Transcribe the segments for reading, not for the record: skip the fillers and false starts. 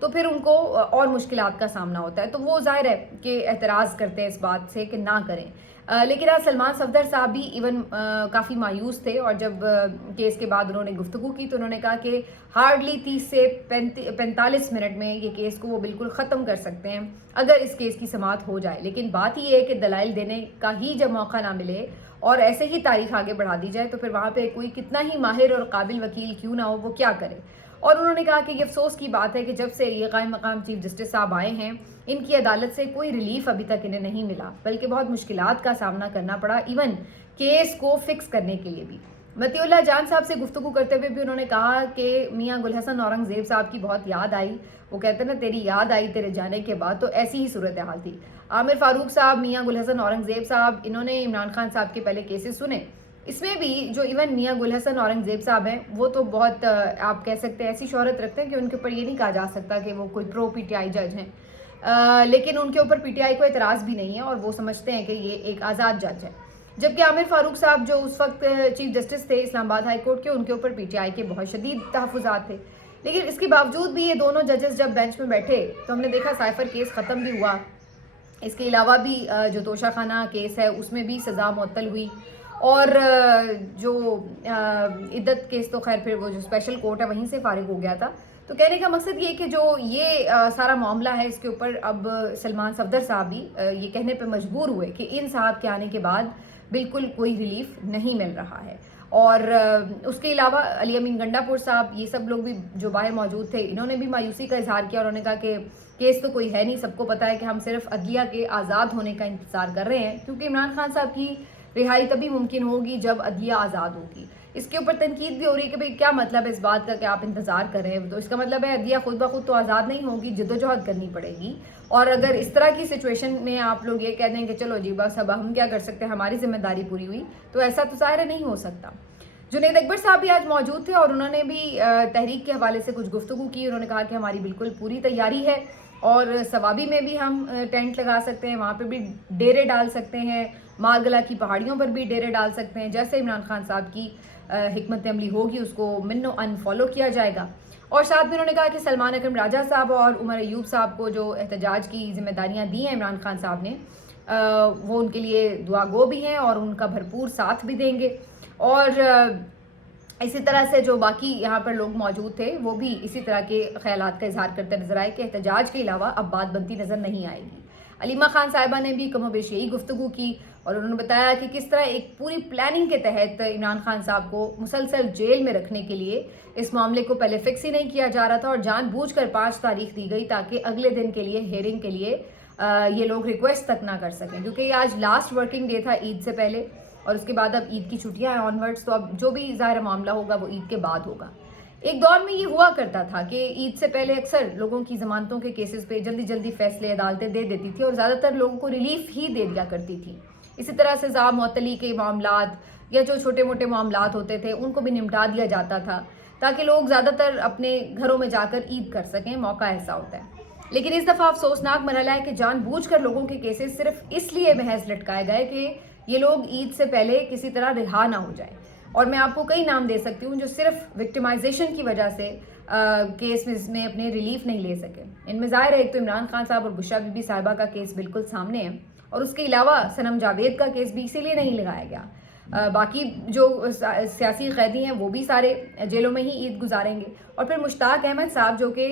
تو پھر ان کو اور مشکلات کا سامنا ہوتا ہے. تو وہ ظاہر ہے کہ اعتراض کرتے ہیں اس بات سے کہ نہ کریں. لیکن آج سلمان صفدر صاحب بھی ایون کافی مایوس تھے, اور جب کیس کے بعد انہوں نے گفتگو کی تو انہوں نے کہا کہ ہارڈلی 30 سے 45 منٹ میں یہ کیس کو وہ بالکل ختم کر سکتے ہیں اگر اس کیس کی سماعت ہو جائے. لیکن بات یہ ہے کہ دلائل دینے کا ہی جب موقع نہ ملے اور ایسے ہی تاریخ آگے بڑھا دی جائے تو پھر وہاں پہ کوئی کتنا ہی ماہر اور قابل وکیل کیوں نہ ہو وہ کیا کرے. اور انہوں نے کہا کہ یہ افسوس کی بات ہے کہ جب سے یہ قائم مقام چیف جسٹس صاحب آئے ہیں ان کی عدالت سے کوئی ریلیف ابھی تک انہیں نہیں ملا, بلکہ بہت مشکلات کا سامنا کرنا پڑا ایون کیس کو فکس کرنے کے لیے بھی. مطیع اللہ جان صاحب سے گفتگو کرتے ہوئے بھی انہوں نے کہا کہ میاں گل حسن اورنگزیب صاحب کی بہت یاد آئی. وہ کہتے ہیں نا تیری یاد آئی تیرے جانے کے بعد, تو ایسی ہی صورتحال تھی. عامر فاروق صاحب, میاں گل حسن اورنگزیب صاحب, انہوں نے عمران خان صاحب کے پہلے کیسز سنے. اس میں بھی جو ایون میاں گل حسن اورنگزیب صاحب ہیں وہ تو بہت آپ کہہ سکتے ہیں ایسی شہرت رکھتے ہیں کہ ان کے اوپر یہ نہیں کہا جا سکتا کہ وہ کوئی پرو پی ٹی آئی جج ہیں, لیکن ان کے اوپر پی ٹی آئی کو اعتراض بھی نہیں ہے اور وہ سمجھتے ہیں کہ یہ ایک آزاد جج ہے. جبکہ عامر فاروق صاحب جو اس وقت چیف جسٹس تھے اسلام آباد ہائی کورٹ کے, ان کے اوپر پی ٹی آئی کے بہت شدید تحفظات تھے. لیکن اس کے باوجود بھی یہ دونوں ججز جب بینچ میں بیٹھے تو ہم نے دیکھا سائفر کیس ختم بھی ہوا. اس کے علاوہ بھی جو توشہ خانہ کیس ہے اس میں بھی سزا معطل ہوئی, اور جو عدت کیس تو خیر پھر وہ جو اسپیشل کورٹ ہے وہیں سے فارغ ہو گیا تھا. تو کہنے کا مقصد یہ کہ جو یہ سارا معاملہ ہے اس کے اوپر اب سلمان صفدر صاحب بھی یہ کہنے پہ مجبور ہوئے کہ ان صاحب کے آنے کے بعد بالکل کوئی ریلیف نہیں مل رہا ہے. اور اس کے علاوہ علی امین گنڈا پور صاحب, یہ سب لوگ بھی جو باہر موجود تھے, انہوں نے بھی مایوسی کا اظہار کیا. انہوں نے کہا کہ کیس تو کوئی ہے نہیں, سب کو پتہ ہے کہ ہم صرف عدلیہ کے آزاد ہونے کا انتظار کر رہے ہیں, کیونکہ عمران خان صاحب کی رہائی تبھی ممکن ہوگی جب عدلیہ آزاد ہوگی. اس کے اوپر تنقید بھی ہو رہی ہے کہ بھئی کیا مطلب ہے اس بات کا کہ آپ انتظار کر رہے ہیں, تو اس کا مطلب ہے عدلیہ خود بخود تو آزاد نہیں ہوگی, جدوجہد کرنی پڑے گی. اور اگر اس طرح کی سچویشن میں آپ لوگ یہ کہہ دیں کہ چلو جی بس اب ہم کیا کر سکتے ہیں, ہماری ذمہ داری پوری ہوئی, تو ایسا تو ظاہر نہیں ہو سکتا. جنید اکبر صاحب بھی آج موجود تھے اور انہوں نے بھی تحریک کے حوالے سے کچھ گفتگو کی. انہوں نے کہا کہ ہماری بالکل پوری تیاری ہے اور ثوابی میں بھی ہم ٹینٹ لگا سکتے ہیں, وہاں پہ بھی ڈیرے ڈال سکتے ہیں, مارگلا کی پہاڑیوں پر بھی ڈیرے ڈال سکتے ہیں. جیسے عمران خان صاحب کی حکمت عملی ہوگی اس کو من و ان فالو کیا جائے گا. اور ساتھ میں انہوں نے کہا کہ سلمان اکرم راجہ صاحب اور عمر ایوب صاحب کو جو احتجاج کی ذمہ داریاں دی ہیں عمران خان صاحب نے, وہ ان کے لیے دعا گو بھی ہیں اور ان کا بھرپور ساتھ بھی دیں گے. اور اسی طرح سے جو باقی یہاں پر لوگ موجود تھے وہ بھی اسی طرح کے خیالات کا اظہار کرتے نظر آئے کہ احتجاج کے علاوہ اب بات بنتی نظر نہیں آئے گی. علیمہ خان صاحبہ نے بھی کم و بیش یہی گفتگو کی اور انہوں نے بتایا کہ کس طرح ایک پوری پلاننگ کے تحت عمران خان صاحب کو مسلسل جیل میں رکھنے کے لیے اس معاملے کو پہلے فکس ہی نہیں کیا جا رہا تھا, اور جان بوجھ کر 5 تاریخ دی گئی تاکہ اگلے دن کے لیے ہیئرنگ کے لیے یہ لوگ ریکویسٹ تک نہ کر سکیں, کیونکہ یہ آج لاسٹ ورکنگ ڈے تھا عید سے پہلے, اور اس کے بعد اب عید کی چھٹیاں ہیں آنورڈس, تو اب جو بھی ظاہر معاملہ ہوگا وہ عید کے بعد ہوگا. ایک دور میں یہ ہوا کرتا تھا کہ عید سے پہلے اکثر لوگوں کی ضمانتوں کے کیسز پہ جلدی جلدی فیصلے عدالتیں دے دیتی تھی اور زیادہ تر لوگوں کو ریلیف ہی دے دیا کرتی تھی. اسی طرح سے سزا معطلی کے معاملات یا جو چھوٹے موٹے معاملات ہوتے تھے ان کو بھی نمٹا دیا جاتا تھا تاکہ لوگ زیادہ تر اپنے گھروں میں جا کر عید کر سکیں, موقع ایسا ہوتا ہے. لیکن اس دفعہ افسوسناک مرحلہ ہے کہ جان بوجھ کر لوگوں کے کیسز صرف اس لیے محض لٹکائے گئے کہ یہ لوگ عید سے پہلے کسی طرح رہا نہ ہو جائے. اور میں آپ کو کئی نام دے سکتی ہوں جو صرف وکٹمائزیشن کی وجہ سے کیس میں اپنے ریلیف نہیں لے سکے. ان میں ظاہر ہے ایک تو عمران خان صاحب اور بشرا بی بی صاحبہ کا کیس بالکل سامنے ہے, اور اس کے علاوہ صنم جاوید کا کیس بھی اسی لیے نہیں لگایا گیا. باقی جو سیاسی قیدی ہیں وہ بھی سارے جیلوں میں ہی عید گزاریں گے. اور پھر مشتاق احمد صاحب جو کہ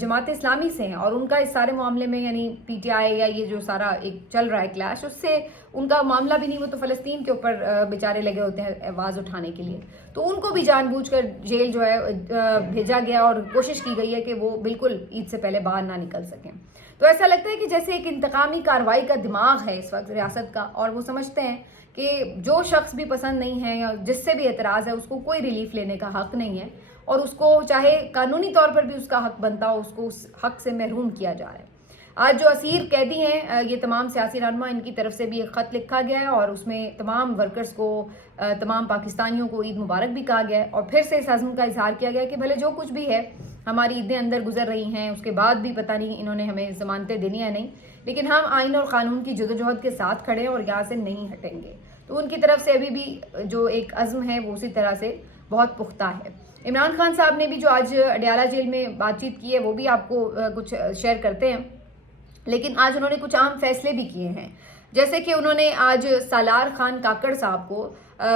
جماعت اسلامی سے ہیں اور ان کا اس سارے معاملے میں یعنی پی ٹی آئی یا یہ جو سارا ایک چل رہا ہے کلیش, اس سے ان کا معاملہ بھی نہیں, وہ تو فلسطین کے اوپر بیچارے لگے ہوتے ہیں آواز اٹھانے کے لیے, تو ان کو بھی جان بوجھ کر جیل جو ہے بھیجا گیا اور کوشش کی گئی ہے کہ وہ بالکل عید سے پہلے باہر نہ نکل سکیں. تو ایسا لگتا ہے کہ جیسے ایک انتقامی کارروائی کا دماغ ہے اس وقت ریاست کا, اور وہ سمجھتے ہیں کہ جو شخص بھی پسند نہیں ہے یا جس سے بھی اعتراض ہے اس کو کوئی ریلیف لینے کا حق نہیں ہے, اور اس کو چاہے قانونی طور پر بھی اس کا حق بنتا ہو اس کو اس حق سے محروم کیا جا رہا ہے. آج جو اسیر قیدی ہیں یہ تمام سیاسی رہنما, ان کی طرف سے بھی ایک خط لکھا گیا ہے اور اس میں تمام ورکرز کو, تمام پاکستانیوں کو عید مبارک بھی کہا گیا ہے, اور پھر سے اس عزم کا اظہار کیا گیا کہ بھلے جو کچھ بھی ہے ہماری عیدیں اندر گزر رہی ہیں, اس کے بعد بھی پتہ نہیں انہوں نے ہمیں ضمانتیں دینی یا نہیں, لیکن ہم آئین اور قانون کی جدوجہد کے ساتھ کھڑے ہیں اور یہاں سے نہیں ہٹیں گے. تو ان کی طرف سے ابھی بھی جو ایک عزم ہے وہ اسی طرح سے بہت پختہ ہے. عمران خان صاحب نے بھی جو آج اڈیالہ جیل میں بات چیت کی ہے وہ بھی آپ کو کچھ شیئر کرتے ہیں، لیکن آج انہوں نے کچھ اہم فیصلے بھی کیے ہیں، جیسے کہ انہوں نے آج سالار خان کاکڑ صاحب کو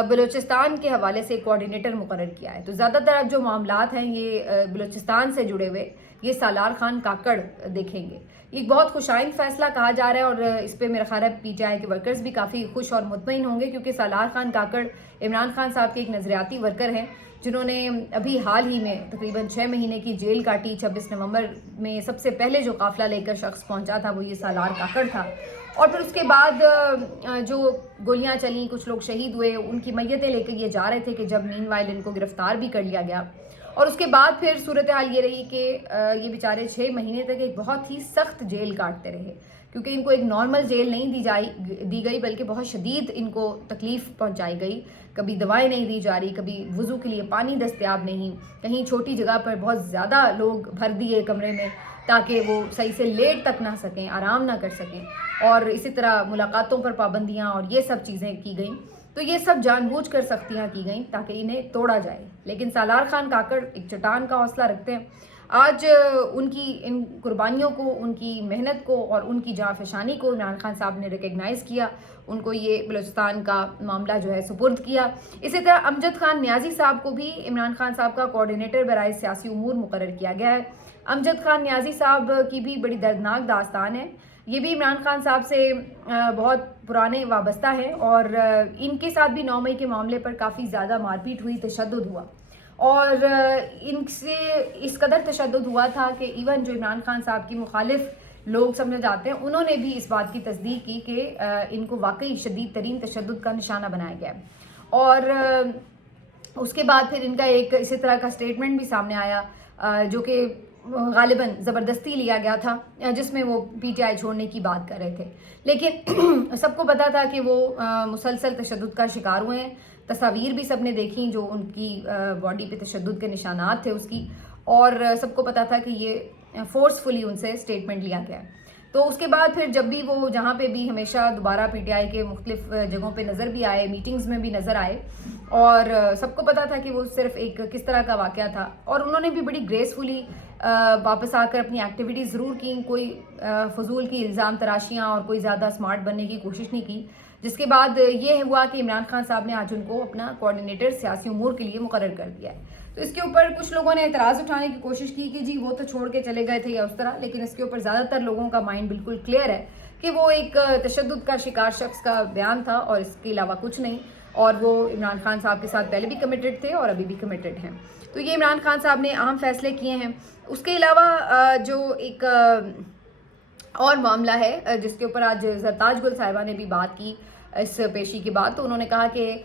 بلوچستان کے حوالے سے کوارڈینیٹر مقرر کیا ہے۔ تو زیادہ تر اب جو معاملات ہیں یہ بلوچستان سے جڑے ہوئے یہ سالار خان کاکڑ دیکھیں گے۔ یہ بہت خوش آئند فیصلہ کہا جا رہا ہے اور اس پہ میرا خیال ہے پی ٹی آئی کے ورکرز بھی کافی خوش اور مطمئن ہوں گے، کیونکہ سالار خان کاکڑ عمران خان صاحب کے ایک نظریاتی ورکر ہیں جنہوں نے ابھی حال ہی میں تقریباً 6 مہینے کی جیل کاٹی۔ 26 نومبر میں سب سے پہلے جو قافلہ لے کر شخص پہنچا تھا وہ یہ سالار کاکڑ تھا، اور پھر اس کے بعد جو گولیاں چلیں، کچھ لوگ شہید ہوئے، ان کی میتیں لے کے یہ جا رہے تھے کہ جب مین وائل ان کو گرفتار بھی کر لیا گیا، اور اس کے بعد پھر صورتحال یہ رہی کہ یہ بیچارے 6 مہینے تک ایک بہت ہی سخت جیل کاٹتے رہے، کیونکہ ان کو ایک نارمل جیل نہیں دی گئی بلکہ بہت شدید ان کو تکلیف پہنچائی گئی۔ کبھی دوائیں نہیں دی جا رہی، کبھی وضو کے لیے پانی دستیاب نہیں، کہیں چھوٹی جگہ پر بہت زیادہ لوگ بھر دیے کمرے میں تاکہ وہ صحیح سے لیٹ تک نہ سکیں، آرام نہ کر سکیں، اور اسی طرح ملاقاتوں پر پابندیاں اور یہ سب چیزیں کی گئیں۔ تو یہ سب جان بوجھ کر سختیاں کی گئیں تاکہ انہیں توڑا جائے، لیکن سالار خان کاکڑ ایک چٹان کا حوصلہ رکھتے ہیں۔ آج ان کی ان قربانیوں کو، ان کی محنت کو اور ان کی جاں فشانی کو عمران خان صاحب نے ریکگنائز کیا، ان کو یہ بلوچستان کا معاملہ جو ہے سپرد کیا۔ اسی طرح امجد خان نیازی صاحب کو بھی عمران خان صاحب کا کوارڈینیٹر برائے سیاسی امور مقرر کیا گیا ہے۔ امجد خان نیازی صاحب کی بھی بڑی دردناک داستان ہے، یہ بھی عمران خان صاحب سے بہت پرانے وابستہ ہیں، اور ان کے ساتھ بھی 9 مئی کے معاملے پر کافی زیادہ مار پیٹ ہوئی، تشدد ہوا، اور ان سے اس قدر تشدد ہوا تھا کہ ایون جو عمران خان صاحب کی مخالف لوگ سمجھے جاتے ہیں انہوں نے بھی اس بات کی تصدیق کی کہ ان کو واقعی شدید ترین تشدد کا نشانہ بنایا گیا ہے۔ اور اس کے بعد پھر ان کا ایک اسی طرح کا سٹیٹمنٹ بھی سامنے آیا جو کہ غالباً زبردستی لیا گیا تھا، جس میں وہ پی ٹی آئی چھوڑنے کی بات کر رہے تھے، لیکن سب کو پتا تھا کہ وہ مسلسل تشدد کا شکار ہوئے ہیں۔ تصاویر بھی سب نے دیکھیں جو ان کی باڈی پہ تشدد کے نشانات تھے اس کی، اور سب کو پتا تھا کہ یہ فورسفلی ان سے سٹیٹمنٹ لیا گیا ہے۔ تو اس کے بعد پھر جب بھی وہ جہاں پہ بھی ہمیشہ دوبارہ پی ٹی آئی کے مختلف جگہوں پہ نظر بھی آئے، میٹنگز میں بھی نظر آئے، اور سب کو پتا تھا کہ وہ صرف ایک کس طرح کا واقعہ تھا، اور انہوں نے بھی بڑی گریسفلی واپس آ کر اپنی ایکٹیویٹیز ضرور کی، کوئی فضول کی الزام تراشیاں اور کوئی زیادہ اسمارٹ بننے کی کوشش نہیں کی، جس کے بعد یہ ہوا کہ عمران خان صاحب نے آج ان کو اپنا کوارڈینیٹر سیاسی امور کے لیے مقرر کر دیا ہے۔ تو اس کے اوپر کچھ لوگوں نے اعتراض اٹھانے کی کوشش کی کہ جی وہ تو چھوڑ کے چلے گئے تھے یا اس طرح، لیکن اس کے اوپر زیادہ تر لوگوں کا مائنڈ بالکل کلیئر ہے کہ وہ ایک تشدد کا شکار شخص کا بیان تھا اور اس کے علاوہ کچھ نہیں، اور وہ عمران خان صاحب کے ساتھ پہلے بھی کمیٹڈ تھے اور ابھی بھی کمیٹڈ ہیں۔ تو یہ عمران خان صاحب نے اہم فیصلے کیے ہیں۔ اس کے علاوہ جو ایک اور معاملہ ہے جس کے اوپر آج زرتاج گل صاحبہ نے بھی بات کی اس پیشی کے بعد، تو انہوں نے کہا کہ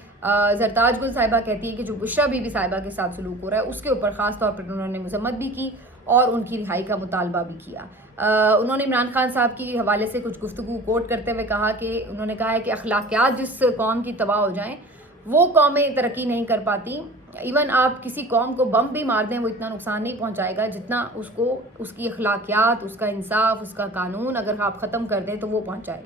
زرتاج گل صاحبہ کہتی ہے کہ جو بشرا بی بی صاحبہ کے ساتھ سلوک ہو رہا ہے اس کے اوپر خاص طور پر انہوں نے مذمت بھی کی اور ان کی رہائی کا مطالبہ بھی کیا۔ انہوں نے عمران خان صاحب کی حوالے سے کچھ گفتگو کوٹ کرتے ہوئے کہا کہ انہوں نے کہا ہے کہ اخلاقیات جس قوم کی تباہ ہو جائیں وہ قومیں ترقی نہیں کر پاتی، ایون آپ کسی قوم کو بم بھی مار دیں وہ اتنا نقصان نہیں پہنچائے گا جتنا اس کو اس کی اخلاقیات، اس کا انصاف، اس کا قانون اگر آپ ختم کر دیں تو وہ پہنچائے۔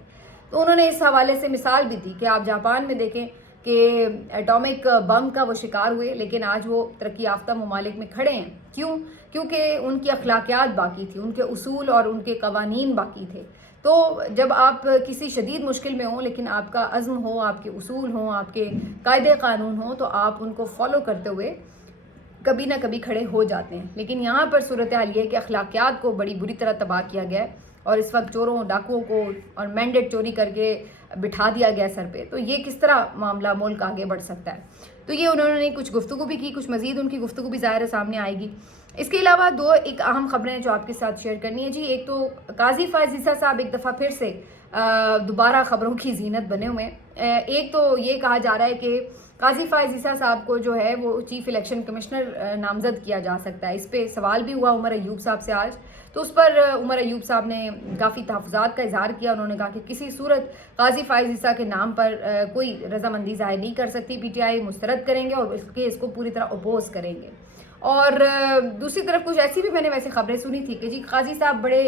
تو انہوں نے اس حوالے سے مثال بھی دی کہ آپ جاپان میں دیکھیں کہ ایٹامک بم کا وہ شکار ہوئے لیکن آج وہ ترقی یافتہ ممالک میں کھڑے ہیں۔ کیوں؟ کیونکہ ان کی اخلاقیات باقی تھی، ان کے اصول اور ان کے قوانین باقی تھے۔ تو جب آپ کسی شدید مشکل میں ہوں لیکن آپ کا عزم ہو، آپ کے اصول ہوں، آپ کے قاعدے قانون ہوں، تو آپ ان کو فالو کرتے ہوئے کبھی نہ کبھی کھڑے ہو جاتے ہیں۔ لیکن یہاں پر صورتحال یہ ہے کہ اخلاقیات کو بڑی بری طرح تباہ کیا گیا ہے، اور اس وقت چوروں ڈاکوؤں کو اور مینڈیٹ چوری کر کے بٹھا دیا گیا سر پہ، تو یہ کس طرح معاملہ ملک آگے بڑھ سکتا ہے؟ تو یہ انہوں نے کچھ گفتگو بھی کی، کچھ مزید ان کی گفتگو بھی ظاہر سامنے آئے گی۔ اس کے علاوہ دو ایک اہم خبریں جو آپ کے ساتھ شیئر کرنی ہے جی، ایک تو قاضی فائز عیسیٰ صاحب ایک دفعہ پھر سے دوبارہ خبروں کی زینت بنے ہوئے ہیں۔ ایک تو یہ کہا جا رہا ہے کہ قاضی فائز عیسیٰ صاحب کو جو ہے وہ چیف الیکشن کمشنر نامزد کیا جا سکتا ہے۔ اس پہ سوال بھی ہوا عمر ایوب صاحب سے آج، تو اس پر عمر ایوب صاحب نے کافی تحفظات کا اظہار کیا۔ انہوں نے کہا کہ کسی صورت قاضی فائز عیسیٰ کے نام پر کوئی رضامندی ظاہر نہیں کر سکتی، پی ٹی آئی مسترد کریں گے اور اس کو پوری طرح اپوز کریں گے۔ اور دوسری طرف کچھ ایسی بھی میں نے ویسے خبریں سنی تھی کہ جی قاضی صاحب بڑے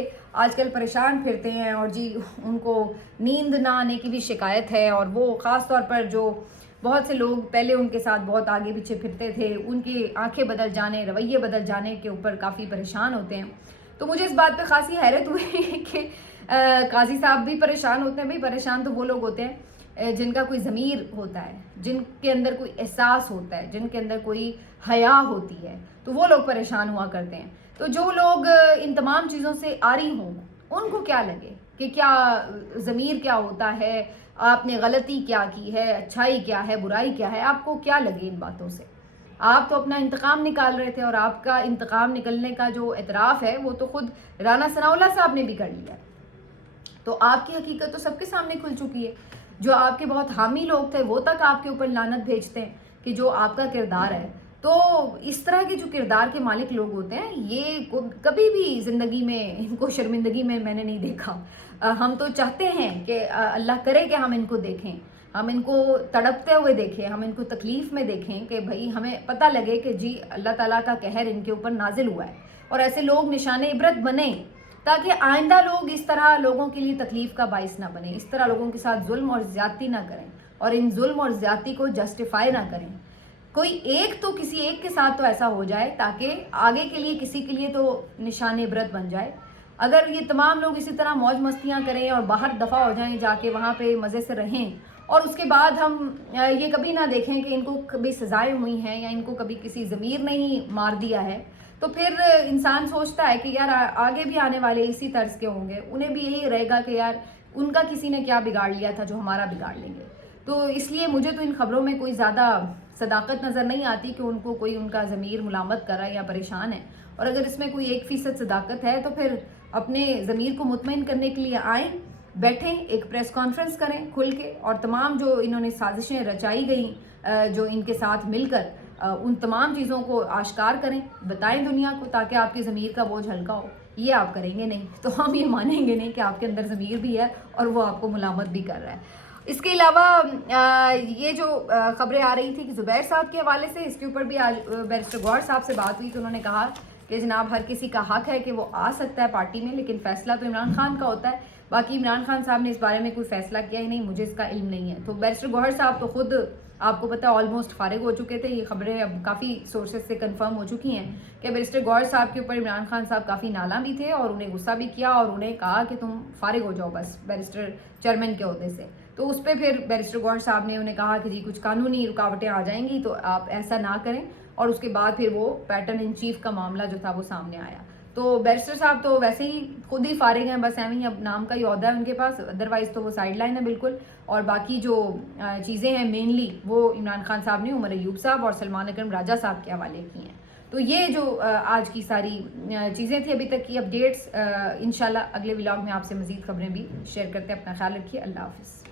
آج کل پریشان پھرتے ہیں اور جی ان کو نیند نہ آنے کی بھی شکایت ہے، اور وہ خاص طور پر جو بہت سے لوگ پہلے ان کے ساتھ بہت آگے پیچھے پھرتے تھے، ان کی آنکھیں بدل جانے، رویے بدل جانے کے اوپر کافی پریشان ہوتے ہیں. تو مجھے اس بات پہ خاصی حیرت ہوئی کہ قاضی صاحب بھی پریشان ہوتے ہیں. بھائی پریشان تو وہ لوگ ہوتے ہیں جن کا کوئی ضمیر ہوتا ہے، جن کے اندر کوئی احساس ہوتا ہے، جن کے اندر کوئی حیا ہوتی ہے، تو وہ لوگ پریشان ہوا کرتے ہیں. تو جو لوگ ان تمام چیزوں سے آری ہوں ان کو کیا لگے کہ کیا ضمیر کیا ہوتا ہے، آپ نے غلطی کیا کی ہے، اچھائی کیا ہے، برائی کیا ہے، آپ کو کیا لگے ان باتوں سے. آپ تو اپنا انتقام نکال رہے تھے، اور آپ کا انتقام نکلنے کا جو اعتراف ہے وہ تو خود رانا ثناءاللہ صاحب نے بھی کر لیا. تو آپ کی حقیقت تو سب کے سامنے کھل چکی ہے. جو آپ کے بہت حامی لوگ تھے وہ تک آپ کے اوپر لعنت بھیجتے ہیں کہ جو آپ کا کردار ہے. تو اس طرح کے جو کردار کے مالک لوگ ہوتے ہیں یہ کبھی بھی زندگی میں ان کو شرمندگی میں نے نہیں دیکھا. ہم تو چاہتے ہیں کہ اللہ کرے کہ ہم ان کو دیکھیں، ہم ان کو تڑپتے ہوئے دیکھیں، ہم ان کو تکلیف میں دیکھیں کہ بھائی ہمیں پتہ لگے کہ جی اللہ تعالیٰ کا قہر ان کے اوپر نازل ہوا ہے، اور ایسے لوگ نشان عبرت بنیں تاکہ آئندہ لوگ اس طرح لوگوں کے لیے تکلیف کا باعث نہ بنیں، اس طرح لوگوں کے ساتھ ظلم اور زیادتی نہ کریں اور ان ظلم اور زیادتی کو جسٹیفائی نہ کریں. کوئی ایک تو کسی ایک کے ساتھ تو ایسا ہو جائے تاکہ آگے کے لیے کسی کے لیے تو نشان عبرت بن جائے. اگر یہ تمام لوگ اسی طرح موج مستیاں کریں اور باہر دفع ہو جائیں، جا کے وہاں پہ مزے سے رہیں، اور اس کے بعد ہم یہ کبھی نہ دیکھیں کہ ان کو کبھی سزائیں ہوئی ہیں یا ان کو کبھی کسی ضمیر نے ہی مار دیا ہے، تو پھر انسان سوچتا ہے کہ یار آگے بھی آنے والے اسی طرز کے ہوں گے، انہیں بھی یہی رہے گا کہ یار ان کا کسی نے کیا بگاڑ لیا تھا جو ہمارا بگاڑ لیں گے. تو اس لیے مجھے تو ان خبروں میں کوئی زیادہ صداقت نظر نہیں آتی کہ ان کو کوئی ان کا ضمیر ملامت کر رہا ہے یا پریشان ہے. اور اگر اس میں کوئی 1% صداقت ہے تو پھر اپنے ضمیر کو مطمئن کرنے کے لیے آئیں، بیٹھیں، ایک پریس کانفرنس کریں کھل کے، اور تمام جو انہوں نے سازشیں رچائی گئیں جو ان کے ساتھ مل کر ان تمام چیزوں کو آشکار کریں، بتائیں دنیا کو، تاکہ آپ کے ضمیر کا بوجھ ہلکا ہو. یہ آپ کریں گے نہیں تو ہم یہ مانیں گے نہیں کہ آپ کے اندر ضمیر بھی ہے اور وہ آپ کو ملامت بھی کر رہا ہے. اس کے علاوہ یہ جو خبریں آ رہی تھی کہ زبیر صاحب کے حوالے سے، اس کے اوپر بھی آج بیرسٹر گوہر صاحب سے بات ہوئی تو انہوں نے کہا کہ جناب ہر کسی کا حق ہے کہ وہ آ سکتا ہے پارٹی میں، لیکن فیصلہ تو عمران خان کا ہوتا ہے. باقی عمران خان صاحب نے اس بارے میں کوئی فیصلہ کیا ہی نہیں، مجھے اس کا علم نہیں ہے. تو بیرسٹر گوہر صاحب تو خود آپ کو پتہ آلموسٹ فارغ ہو چکے تھے. یہ خبریں اب کافی سورسز سے کنفرم ہو چکی ہیں کہ بیرسٹر گوہر صاحب کے اوپر عمران خان صاحب کافی نالاں بھی تھے اور انہیں غصہ بھی کیا اور انہیں کہا کہ تم فارغ ہو جاؤ بس بیرسٹر چیئرمین کے عہدے سے. تو اس پہ پھر بیرسٹر گوہر صاحب نے انہیں کہا کہ جی کچھ قانونی رکاوٹیں آ جائیں گی تو آپ ایسا نہ کریں، اور اس کے بعد پھر وہ پیٹرن ان چیف کا معاملہ جو تھا وہ سامنے آیا. تو بیرسٹر صاحب تو ویسے ہی خود ہی فارغ ہیں، بس ایویں اب نام کا ہی عہدہ ہے ان کے پاس، ادروائز تو وہ سائیڈ لائن ہے بالکل. اور باقی جو چیزیں ہیں مینلی وہ عمران خان صاحب نے عمر ایوب صاحب اور سلمان اکرم راجہ صاحب کے حوالے کی ہیں. تو یہ جو آج کی ساری چیزیں تھیں ابھی تک کی اپڈیٹس. انشاءاللہ اگلے ولاگ میں آپ سے مزید خبریں بھی شیئر کرتے ہیں. اپنا خیال رکھیے. اللہ حافظ.